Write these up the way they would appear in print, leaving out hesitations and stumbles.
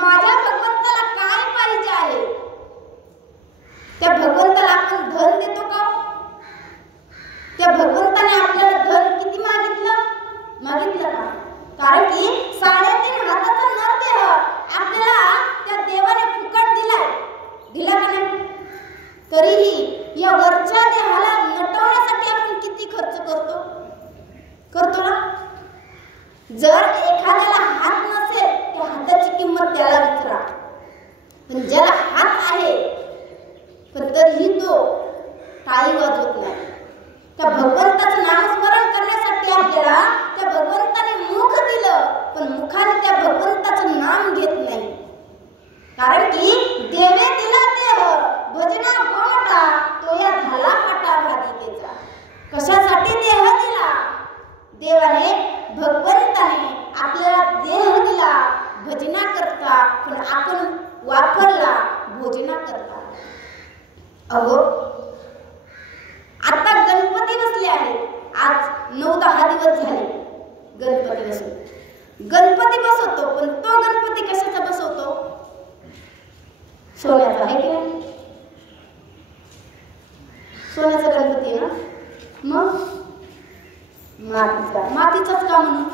माझ्या भगवंताला काय पाहिजे आहे? त्या भगवंताला आपण धन देतो का? त्या भगवंताने आपल्याला धन किती मागितलं का? कारण की 3.5 हाताचा नरदेह आपल्याला त्या देवाने फुकट दिला का नाही? तरीही या वरच्या देहाला नटवण्यासाठी आपण किती खर्च करतो ना? जर एखाद्याला हात नसेल त्या हाताची किंमत त्याला विचारा. पण ज्याला हात आहे पण तरीही तो टाळी वाजवत नाही. त्या भगवंताचं नामस्मरण करण्यासाठी आपल्याला त्या भगवंताने मुख दिलं, पण मुखाने त्या भगवंताचं नाम घेत नाही. कारण की देवे दिला देह भजना गोमटा तो या झाला फाटा भादिकेचा. कशासाठी देह दिला? देवाने भगवंताने आपल्याला देह दिला भजना करता, पण आपण वापरला भोजना करता. अहो आता गणपती बसले आहेत. आज 9-10 दिवस झाले गणपती बसवतो. गणपती बसवतो, पण तो गणपती कशाचा बसवतो? सोन्याचा आहे की नाही? सोन्याचा गणपती ना, मग मातीचाच का म्हणून?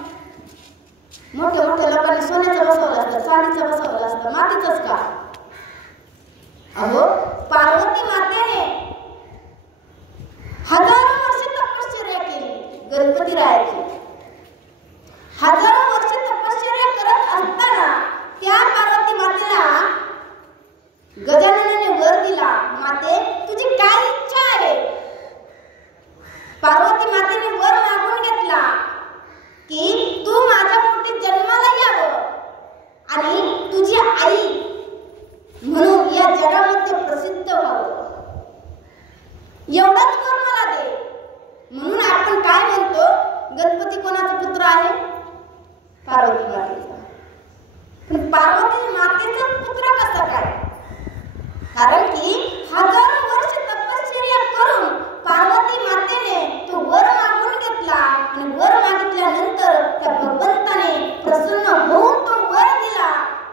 मोठ्या लोकांनी सोन्याचा बसवला असतं, चांदीचा बसवला असतं, मातीचाच का? अहो पार्वती मातेने हजारो वर्ष तपश्चर्या केली गणपती रायाची. हजारो वर्ष तपश्चर्या करत असताना त्या पार्वती मातेला गजाननाने वर दिला. माते तुझी काय इच्छा आहे? पार्वती मातेने वर मागून घेतला की तू माझ्या पोटी जन्माला यावं आणि तुझी आई म्हणून या जगामध्ये प्रसिद्ध व्हावं. एवढाच वर मला दे. म्हणून आपण काय म्हणतो? गणपती कोणाचा पुत्र आहे? पार्वती मातेचा. पण पार्वती मातेचा पुत्र कसा काय? कारण की हजारो वर्ष तपश्चर्या करून पार्वती मातेने तो वर मागून घेतला आणि वर मागितल्यानंतर त्या भगवंताने प्रसन्न होऊन तो वर दिला.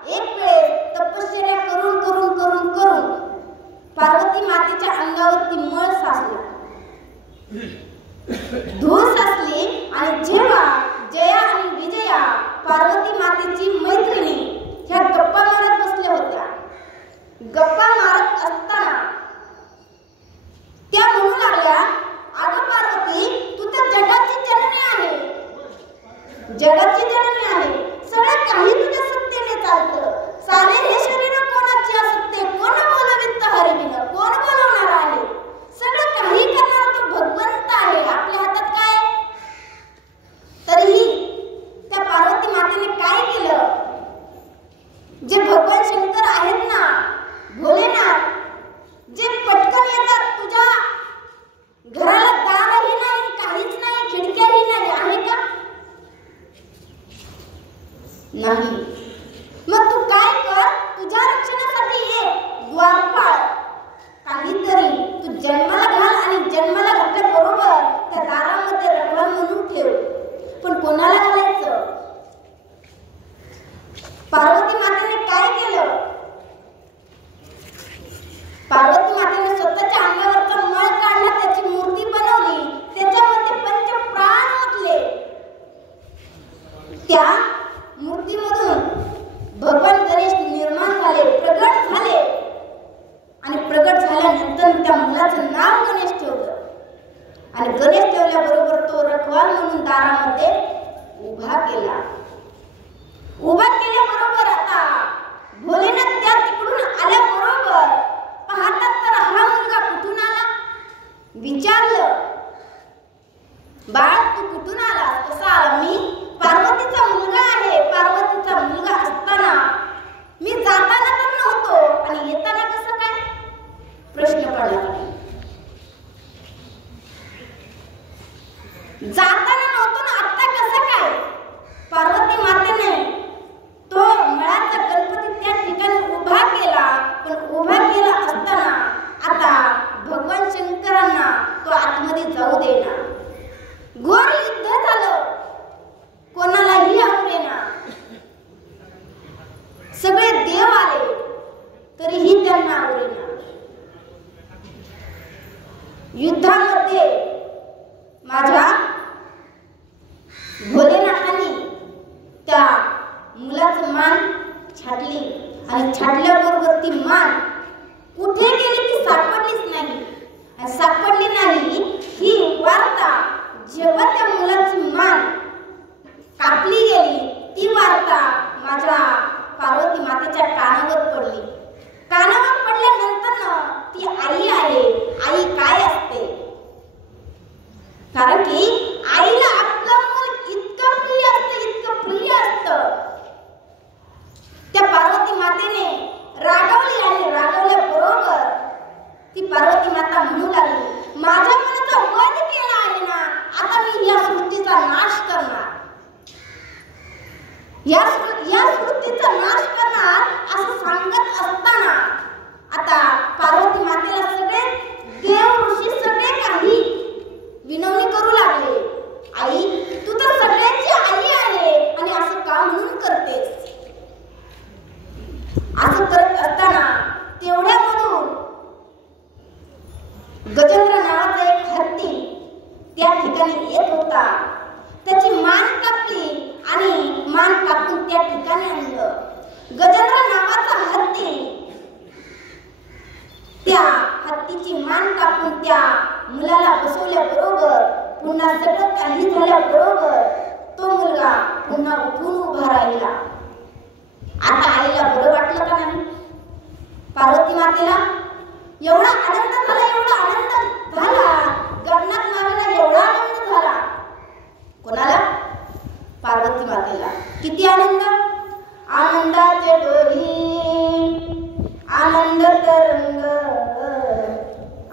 एक वेळ तपश्चर्या करून पार्वती मातेच्या अंगावरती मळ साचला, धूळ साचली. आणि जेव्हा जया आणि विजया पार्वती मातेची मैत्रिणी ह्या गप्पा मारत बसल्या होत्या, गप्पा मारत असताना त्या म्हणू लागल्या, अगं पार्वती तू तर जगाची जननी आहे, सगळं काही तुझ्या सत्तेने चालतं. सारे हे शरीर कोणाची असते? कोण बोलवित हरविन? कोण बोलवणार आहे? सगळं काही करणारा तो भगवंत आहे. आपल्या हातात काय? तरीही त्या पार्वती मातेने काय केलं? जे भगवान शंकर आहेत ना, भोलेनाथ, जे पटकन येतात, तुझ्या घराला दारही नाही, काहीच नाही, खिडक्याही नाही, आहे का? नाही. मग तू काय कर? तुझ्या रक्षणासाठी एक द्वारपाळ काहीतरी तू जन्माला घाल आणि जन्माला घातल्याबरोबर त्या दारामध्ये रखवाल म्हणून ठेव. पण कोणाला घालायचं? पार्वती मातेने काय केलं? पार्वती मातेने स्वतःच्या अंगावरचा मळ काढला, त्याची मूर्ती बनवली, त्याच्यामध्ये पंचप्राण ओतले. त्या मूर्तीमधून भगवान गणेश निर्माण झाले, प्रगट झाले. आणि प्रगट झाल्यानंतर त्या मुलाचं नाव गणेश ठेवलं. आणि गणेश ठेवल्याबरोबर तो रखवाल म्हणून दारामध्ये उभा केला. उभा केल्याबरोबर देव आले तरीही त्यांना आवडेना. युद्धामध्ये माझ्या भोलेनाथाने त्या मुलाचं मान छाटली आणि छाटल्याबरोबर ती मान कुठे गेली ती सापडलीच नाही. आणि सापडली नाही ही वार्ता जेव्हा त्या मुलाची मान कापली गेली ती वार्ता माझ्या पार्वती मातेच्या कानावर पडली. कानावर पडल्यानंतर ती आई आहे. आई काय असते? कारण की आईला आपलं मूल इतकं प्रिय असतं, इतकं प्रिय असतं. त्या पार्वती मातेने रागवली आणि रागवल्याबरोबर ती पार्वती माता म्हणू लागली, माझ्या मनाचा वध केला आहे ना, आता मी या सृष्टीचा नाश करणार. या सृष्टीचा नाश करणार असं सांगत असताना आता पार्वती मातेला सगळे देव ऋषी सगळे काही विनवणी करू लागले. आई, तू तर सगळ्यांची आई आहे आणि असं का म्हणून करतेस? असं करत असताना तेवढ्यामधून गजेंद्र नावाचा एक हत्ती त्या ठिकाणी येत होता. त्याची मान कापली आणि मान कापून त्या ठिकाणी आणलं. गजेंद्र नावाचा हत्ती त्या हत्तीची मान कापून त्या मुलाला बसवल्याबरोबर पुन्हा सगळं काही झाल्याबरोबर तो मुलगा पुन्हा उठून उभा राहिला. आता आईला बरं वाटलं का नाही? पार्वती मातेला एवढा आनंद झाला, एवढा आनंद झाला. गगनात मावेला एवढा आनंद झाला. कोणाला? पार्वती मातेला. किती आनंद? आनंदाचे डोली, आनंद तरंग,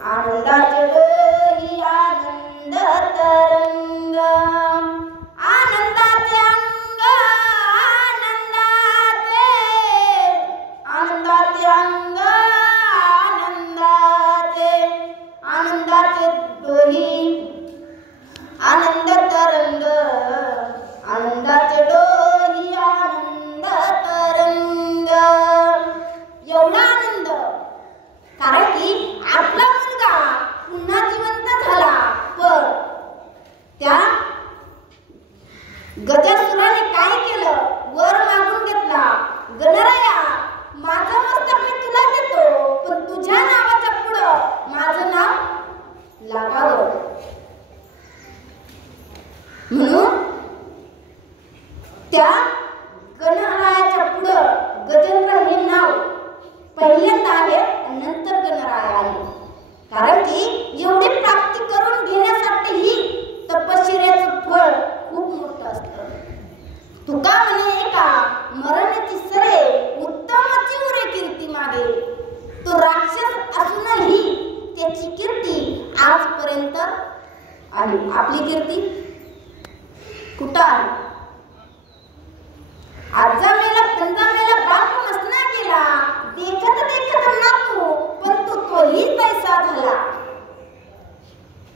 आनंदाचे डोली, आनंद तरंग, आनंदाचे अंग, आनंदाचे, आनंदाचे अंग, आनंदाचे, आनंदाचे डोली, आनंद तरंग, आनंदाचे डोली, आनंद तरंग. एवढा आनंद कारण की आपला मुलगा पुन्हा जिवंत झाला. पण त्या गजासुराने काय केलं? वर मागून घेतला. गणराया, माझं मस्तक मी तुला देतो, पण तुझ्या नावाच्या पुढं माझं नाव लागावं म्हणून त्या गणरायाच्या पुढं गजेंद्र हे नाव पहिल्यांदा आहे, नंतर गणराय आहे. कारण की एवढी प्राप्ती करून घेण्यासाठीही तपश्चर्याचं फळ खूप मोठं असतं. तुका म्हणे एका मरणाची सरे उत्तमची उरे कीर्ती मागे. तो राक्षस असूनही त्याची कीर्ती आजपर्यंत आहे. आपली कीर्ती कुठं आहे? आजा मेला पंजा मेला बाप नसना गेला, देखत देखत नातू पण तोही पैसा झाला.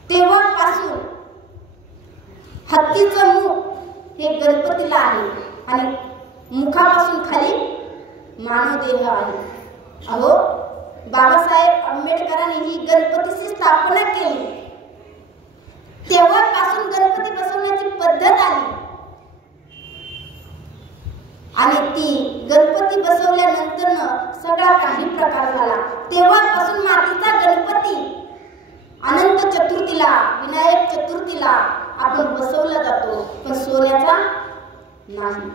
तेव्हापासून हत्तीचं मुख हे गणपतीला आहे आणि मुखापासून खाली मानवदेह आहे. अहो, बाबासाहेब आंबेडकरांनी ही गणपतीची स्थापना केली. तेव्हापासून गणपती बसवण्याची पद्धत आली आणि ती गणपती बसवल्यानंतर सगळा काही प्रकार झाला. तेव्हापासून मातीचा गणपती अनंत चतुर्थीला, विनायक चतुर्थीला आपण बसवला जातो, पण सोन्याचा नाही.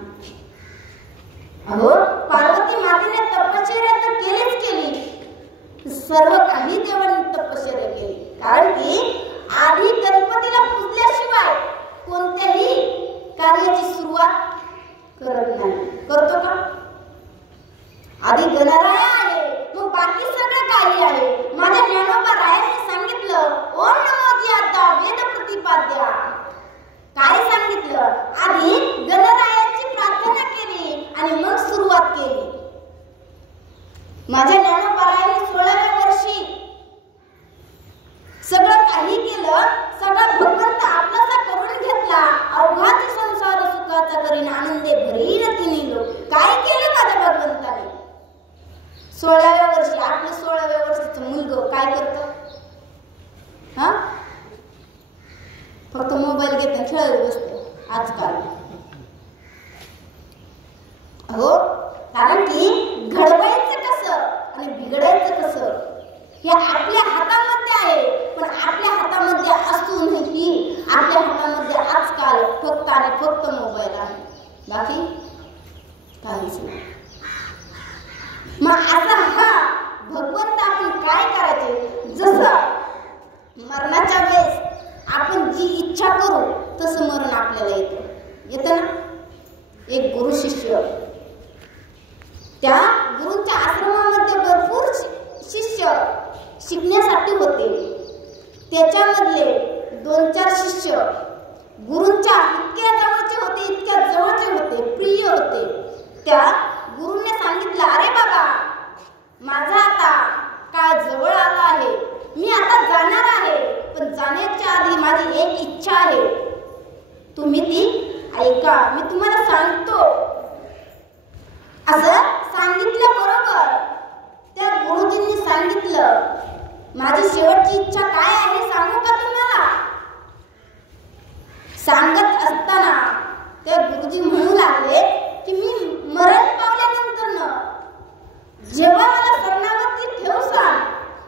अहो, पार्वती मातेने तपश्चर्या तर केलीच केली, सर्व काही देवांनी तपश्चर्या केली. कारण की आधी गणपतीला पूजल्याशिवाय कोणत्याही कार्याची सुरुवात करत नाही. करतो का? आधी गणराय आहे, मग बाकी सगळं काही आहे. माझ्या ज्ञानोबा रायांनी सांगितलं, ओम नमो ज्ञाता वेद प्रतिपाद्या. काय सांगितलं? आधी गणरायाची प्रार्थना केली आणि मग सुरुवात केली. माझ्या ज्ञानोबा रायांनी 16व्या वर्षी सगळं काही केलं. सगळा भगवंत आपलासा करून घेतला. अवघाती संसार सुखाचा करीन आनंदे भरीन तिन्ही लोक. काय केलं माझ्या भगवंताने? 16व्या वर्षी आपलं 16व्या वर्षाचं मुलगं काय करतं? हा, फक्त मोबाईल घेऊन खेळत बसतो आजकाल. हो, कारण की घडवायचं कसं आणि बिघडायचं कसं हे आपल्या हातामध्ये आहे. पण आपल्या हातामध्ये असूनही आपल्या हातामध्ये आजकाल फक्त आणि फक्त मोबाईल आहे, बाकी काहीच नाही. मग आता हा भगवंत आपण काय करायचे? जसं मरणाच्या वेळेस आपण जी इच्छा करू तसं मरण आपल्याला येतं ना. एक गुरु शिष्य, त्या गुरूंच्या आश्रमामध्ये भरपूर शिष्य शिकण्यासाठी होते. त्याच्यामधले 2-4 शिष्य गुरूंच्या इतक्या जवळचे होते, प्रिय होते. त्या गुरूंनी सांगितलं, अरे बाबा, माझा आता काळ जवळ आला आहे, मी आता जाणार आहे, पण जाण्याच्या आधी माझी एक इच्छा आहे, तुम्ही ती ऐका, मी तुम्हाला सांगतो. असं सांगितल्याबरोबर त्या गुरुजींनी सांगितलं, माझी शेवटची इच्छा काय आहे सांगू का तुम्हाला? सांगत असताना ते गुरुजी म्हणू लागले की मी मरण पावल्यानंतर जेव्हा मला स्वर्णावरती ठेवसाल,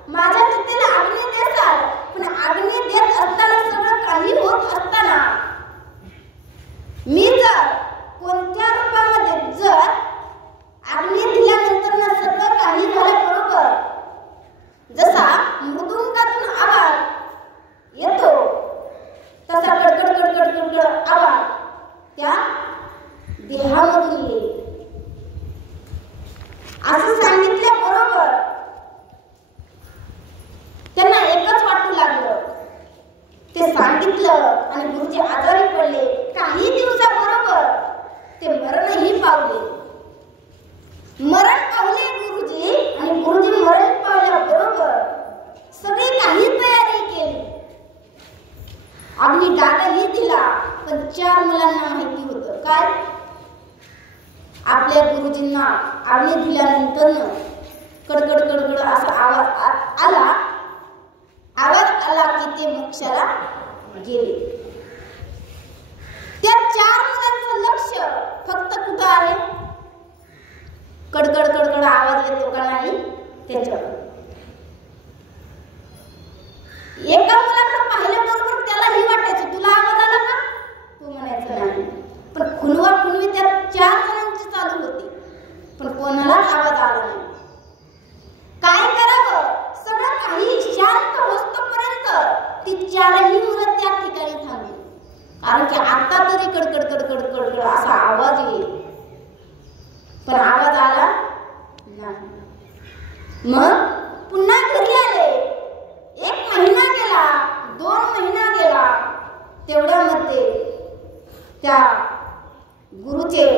माझ्या चितेला अग्नी देसाल, पण अग्नी देत असताना सगळं काही होत असताना मी जर कोणत्या रूपामध्ये जर अग्नी दिल्यानंतर सगळं काही झाल्याबरोबर जसा मृदुंगातून आवाज येतो तसा कडकड कडकड कडकड आवाज त्या देहामधून येईल. असं सांगितल्याबरोबर त्यांना एकच वाटू लागलं. ते सांगितलं आणि गुरुजी आजारी पडले. काही दिवसाबरोबर ते मरणही पावले. मरण पावले गुरुजी, आणि गुरुजी मरण पावल्याबरोबर सगळी काही तयारी केली. अग्नी डागही दिला, पण 4 मुलांना माहिती होतं काय? आपल्या गुरुजींना अग्नी दिल्यानंतर कडकड कडकड असा आवाज आला की ते मोक्षाला गेले. त्या 4 मुलांचं लक्ष फक्त कुठं आहे? कडकड कडकड आवाज येतो का नाही त्याच्यावर. एका मुलाकडे पाहिल्याबरोबर त्यालाही वाटायचं तुला आवाज आला का? तो म्हणायचं नाही. पण खुनवा खुनवी त्या 4 जणांची चालू होती, पण कोणालाच आवाज आला नाही. काय करावं? सगळं काही शांत होस्तपर्यंत ती 4ही मुलं त्या ठिकाणी थांबली. कारण की आता तरी कडकड कडकड कडकड असा आवाज येईल, पण आवाज आला नाही. मग पुन्हा घरी आले. 1 महिना गेला, 2 महिना गेला. तेवढ्यामध्ये त्या गुरुचे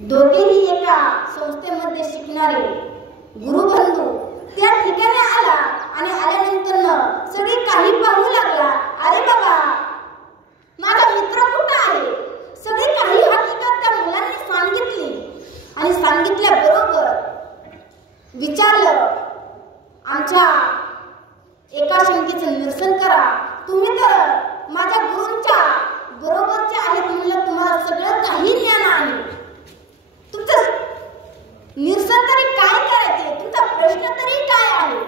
दोघेही एका संस्थेमध्ये शिकणारे गुरुबंधू त्या ठिकाणी आला आणि आल्यानंतर सगळे काही पाहू लागला. अरे बाबा, माझा मित्र कुठं आहे? सगळी काही हकीकत त्या मुलांनी सांगितली आणि सांगितल्याबरोबर विचारलं, आमच्या एका शंकेचं निरसन करा. तुम्ही तर माझ्या गुरूंच्या बरोबरचे आहेत म्हणलं, तुम्हाला सगळं काही ज्ञान आहे, तुमचं निरसन तरी काय करायचे? तुमचा प्रश्न तरी काय आहे?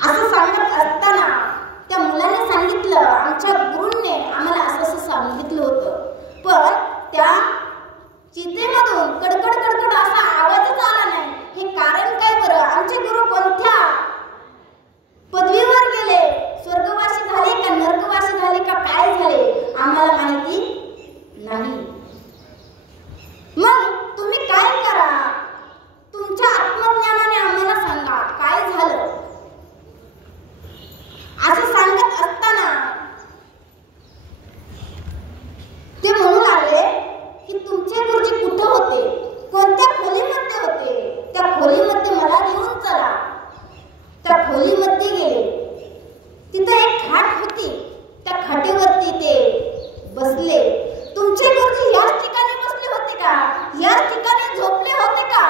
असं सांगत असताना त्या मुलाने सांगितलं, आमच्या गुरूंनी आम्हाला असं सांगितलं होतं, पण त्या चितेमधून कडकड कडकड असा आवाजच आला नाही. हे कारण काय बरं? आमचे गुरु कोणत्या पदवीवर गेले? स्वर्गवासी झाले का नरकवासी झाले का काय झाले? आम्हाला माहिती नाही. मग तुम्ही काय करा? तुमच्या आत्मज्ञानाने आम्हाला सांगा काय झालं. असं सांगत असताना ते म्हणू लागले की तुमचे गुरुजी कुठे होते? कोणत्या खोलीमध्ये होते? त्या खोलीमध्ये मला घेऊन चला. त्या खोलीमध्ये गेले. तिथे एक खाट होती. त्या खाटेवरती ते बसले. तुमचे गुरुजी याच ठिकाणी बसले होते का? याच ठिकाणी झोपले होते का?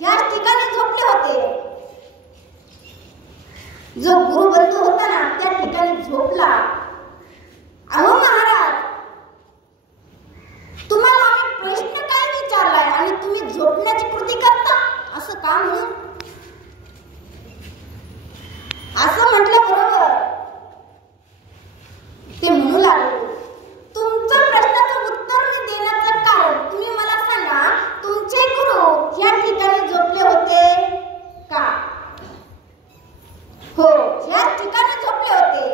ह्याच ठिकाणी झोपले होते. जो गुरुबंधू होता ना त्या ठिकाणी झोपला. अहो महाराज, तुम्हाला आम्ही प्रश्न काय विचारलाय आणि तुम्ही झोपण्याची कृती करता, असं का म्हणून? असं म्हटलं बरोबर. ते म्हणू लागले, तुमचं प्रश्नाचं उत्तर मी देण्याचं कारण तुम्ही मला सांगा, तुमचे गुरु या ठिकाणी झोपले होते का? हो, या ठिकाणी झोपले होते.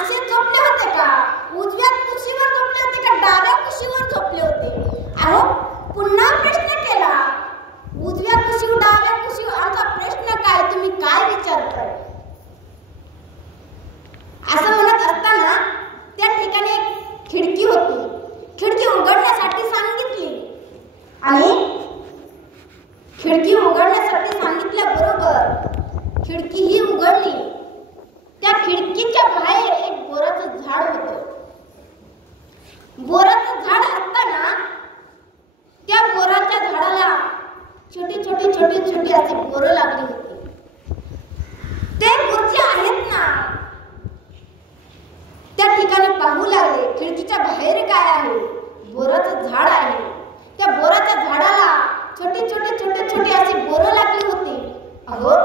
असे झोपले होते का? उजव्या कुशीवर झोपले होते का डाव्या कुशीवर झोपले होते? अहो, पुन्हा प्रश्न केला, उजव्या कुशीवर डाव्या कुशीवर? आमचा प्रश्न काय, तुम्ही काय विचारताय? असं म्हणत असताना त्या ठिकाणी एक खिडकी होती. खिडकी उघडण्यासाठी सांगितली आणि खिडकी उघडण्यासाठी सांगितल्याबरोबर खिडकी ही उघडली. त्या खिडकीच्या बाहेर एक बोराचं झाड होतं. बोराचं झाड असताना त्या बोराच्या झाडाला छोटी छोटी छोटी छोटी अशी बोरं लागली होती. ते गुरुजी आहेत ना त्या ठिकाणी पाहू लागले, खिडकीच्या बाहेर काय आहे? बोराचं झाड आहे. त्या बोराच्या झाडाला छोटी छोटी छोटी छोटी अशी बोरं लागली होती. अहो,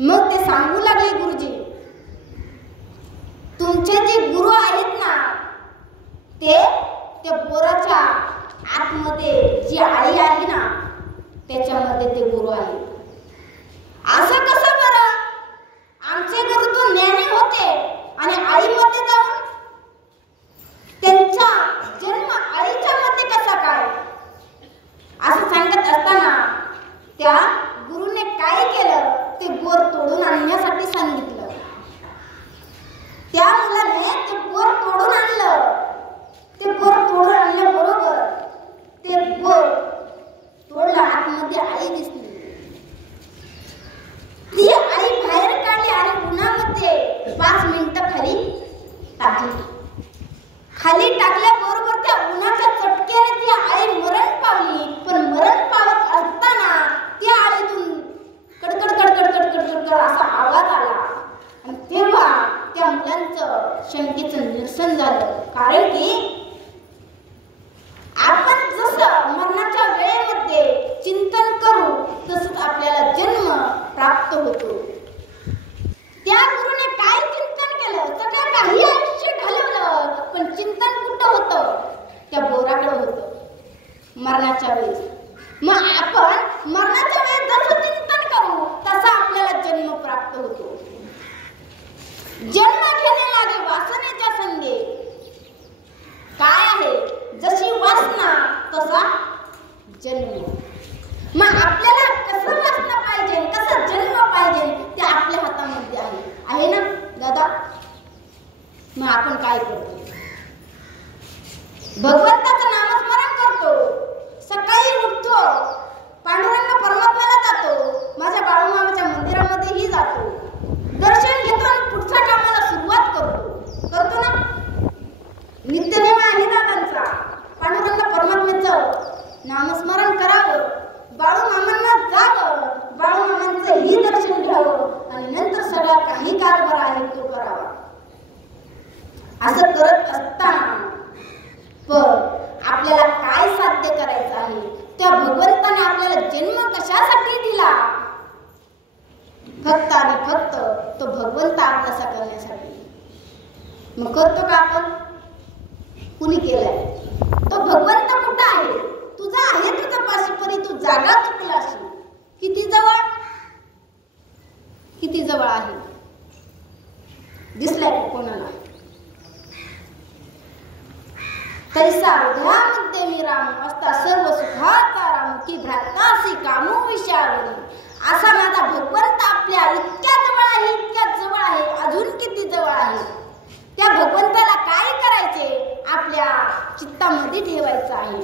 मग ते सांगू लागले गुरुजी, तुमचे जे गुरु आहेत ना ते त्या बोराच्या आतमध्ये जी आळी आहे ना त्याच्यामध्ये ते गुरु आहेत. असं कसं बरं? आमचे गुरु तो ज्ञानी होते आणि आळीमध्ये जाऊन त्यांचा जन्म आळीच्या मध्ये कसा काय? असं सांगत असताना त्या गुरुने काय केलं, ते बोर तोडून आणण्यासाठी सांगितलं. त्या मुलाने ते बोर तोडून आणलं. ते बोर तोडून आणल्याबरोबर ते बोर तोडलं, आतमध्ये आळी दिसली. ती आळी बाहेर काढली आणि उन्हामध्ये 5 मिनिटं खाली टाकली. खाली टाकल्याबरोबर त्या उन्हाच्या चटक्याने ती आळी मरण पावली. पण मरण पावत असताना त्या आळीतून कडकड कडकड कडकड कडकड असा आवाज आला आणि तेव्हा त्या मुलांचं शंकेचं निरसन झालं. कारण की आपण जसं मरणाच्या वेळेमध्ये चिंतन करू तसंच आपल्याला जन्म प्राप्त होतो. त्या गुरुने काय चिंतन केलं? सगळं काही आयुष्य घालवलं, पण चिंतन कुठं होतं? त्या बोराकडे होतं मरणाच्या वेळेस. मग आपण मरणाच्या वेळेस जसं चिंतन करू तसा आपल्याला जन्म प्राप्त होतो. जन्म घेणे लागे वासनेच्या संगे. काय आहे? जशी वासना तसा जन्म. मग आपल्याला कसं वासना पाहिजे, कसं जन्म पाहिजे ते आपल्या हातामध्ये आहे ना दादा? मग आपण काय करतो? भगवंताचं नामस्मरण करतो, सकाळी उठतो, पांडुरंग परमात्म्याला जातो, माझ्या बाळूमामाच्या मंदिरामध्येही जातो, दर्शन घेतो आणि पुढच्या कामाला सुरुवात करतो ना? नित्यनेम आहे दादांचा. पांडुरंग परमात्म्याचं नामस्मरण करावं, बाळूमामांना जावं, बाळूमामांचंही दर्शन घ्यावं आणि नंतर सगळा काही कारभार आहे तो करावा. असं करत असताना पण आपल्याला काय साध्य करायचं आहे? त्या भगवंताने आपल्याला जन्म कशासाठी दिला? फक्त आणि फक्त तो भगवंत आपल्यासा करण्यासाठी. मग करतो का आपण? कुणी केलाय? तो भगवंत कुठं आहे? तुझा आहे तुझा पाशीपरी, तू जागा चुकलाशी. किती जवळ, किती जवळ आहे? दिसलाय कोणाला? तैसा हृदयामध्ये मी राम असता सर्व सुखाचा राम की भ्रातासी कामू विषयावरी. असा माझा भगवंत आपल्या इतक्या जवळ आहे, इतक्या जवळ आहे. अजून किती जवळ आहे? त्या भगवंताला काय करायचे? आपल्या चित्तामध्ये ठेवायचं आहे.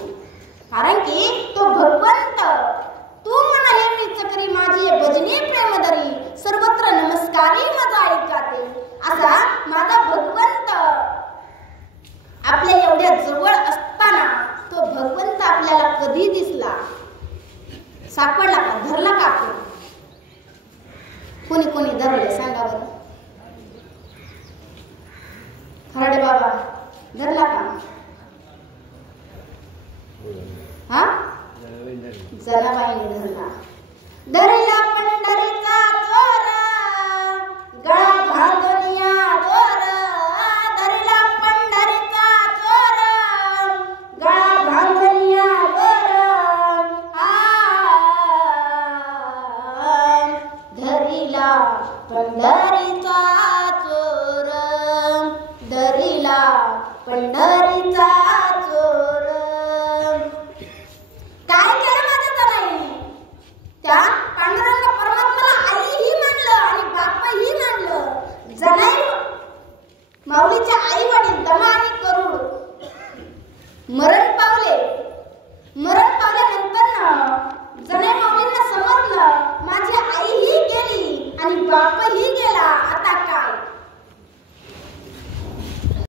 कारण की तो भगवंत, तू म्हणा हे मी चक्री माझी भजनी प्रेमधरी सर्वत्र नमस्कारी माझा ऐकाते. असा माझा भगवंत आपल्या एवढ्या जवळ असताना तो भगवंत आपल्याला कधी दिसला? सापडला का? धरला का आपण? कोणी कोणी धरले सांगा बरं. खराडे बाबा धरला का? हा, जनाबाईने धरला. धरला